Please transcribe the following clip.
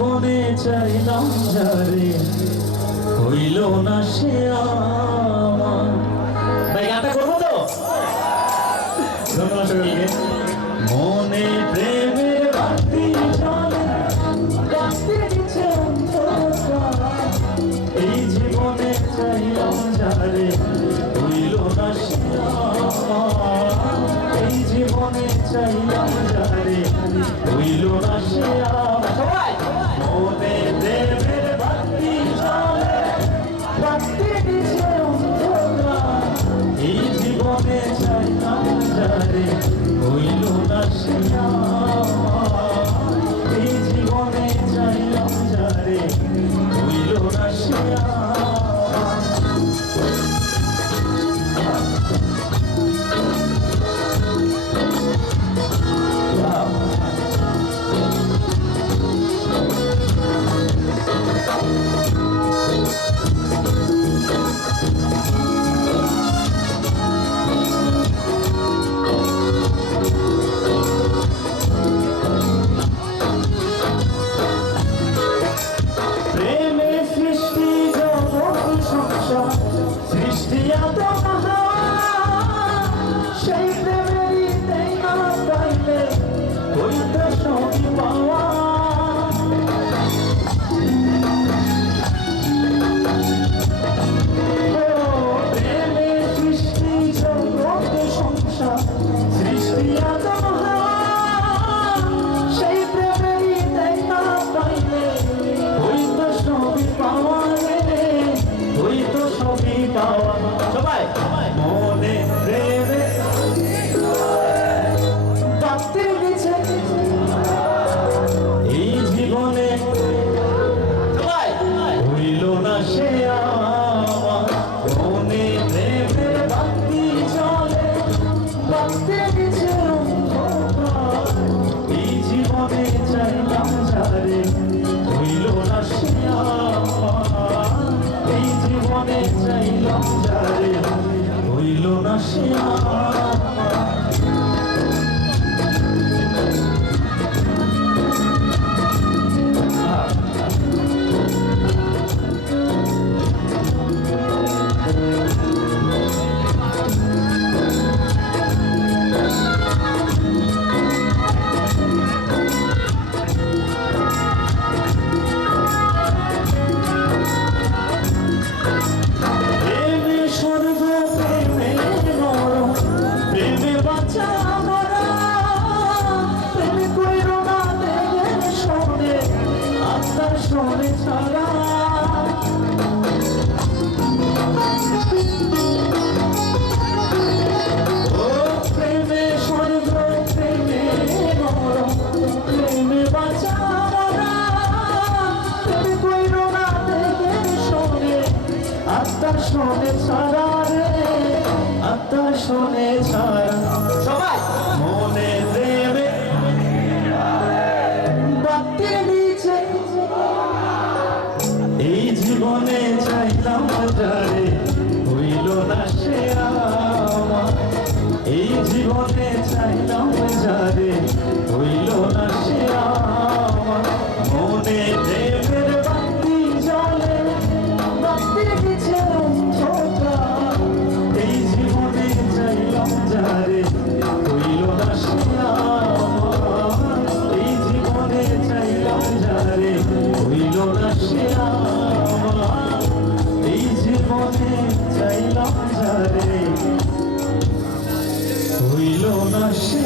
জীবনে চাইলাম যারে হইল না সে আমার। ভাই গানটা করবো তো? ধন্যবাদ সকলকে। মনে প্রেমের বাতি জ্বলে, রাতে দিচ্ছে অন্ধকার। এই জীবনে চাইলাম যারে হইল না সে আমার। এই জীবনে চাইলাম যারে হইল না সে আমার। মনে প্রেমের বাতি জ্বলে, রাতে দিচ্ছে অন্ধকার। এই জীবনে চাইলাম যারে হইল না সে আমার। এই জীবনে চাইলাম যারে হইল না সে আমার। সৃষ্টি এত সেই প্রেমেরই দেয় না পাইলে হইতে সবই পাওয়া। প্রেমের সৃষ্টি জগৎ সংসার, সৃষ্টি এত সেই প্রেমেরই দেয় না পাইলে হইতে সবই পাওয়া। হইতো সবই পাওয়া। সবাই মনে প্রেমে বাতি দিছে এই জীবনে হইল না সে আমার। মনে প্রেমের বাতি জ্বলে, বাতি দিছে এই জীবনে চাইলাম যারে হইল না সে আমার। এই জীবনে চাইলাম যারে হইল না সে আমার। শোনে ছাড়া ও প্রেমে স্বর্গ, প্রেমে মরণ, প্রেমে বাঁচা মরা। প্রেমে কইর না দেখে শোনে, আত্মার শোনে ছাড়া রে, আত্মার শোনে ছাড়া। সবাই মনে প্রেমে বাতি নিচে এই জীবনে চাইলাম যারে হইল না সে আমার। এই জীবনে চাইলাম যারে হইল না সে আমার। মনে প্রেমের বাতি জ্বলে, বাতি দিছে অন্ধকার। এই জীবনে চাইলাম যারে হইল না সে আমার। এই জীবনে চাইলাম যারে হইল না সে আমার। এই জীবনে চাইলাম যারে হইল না সে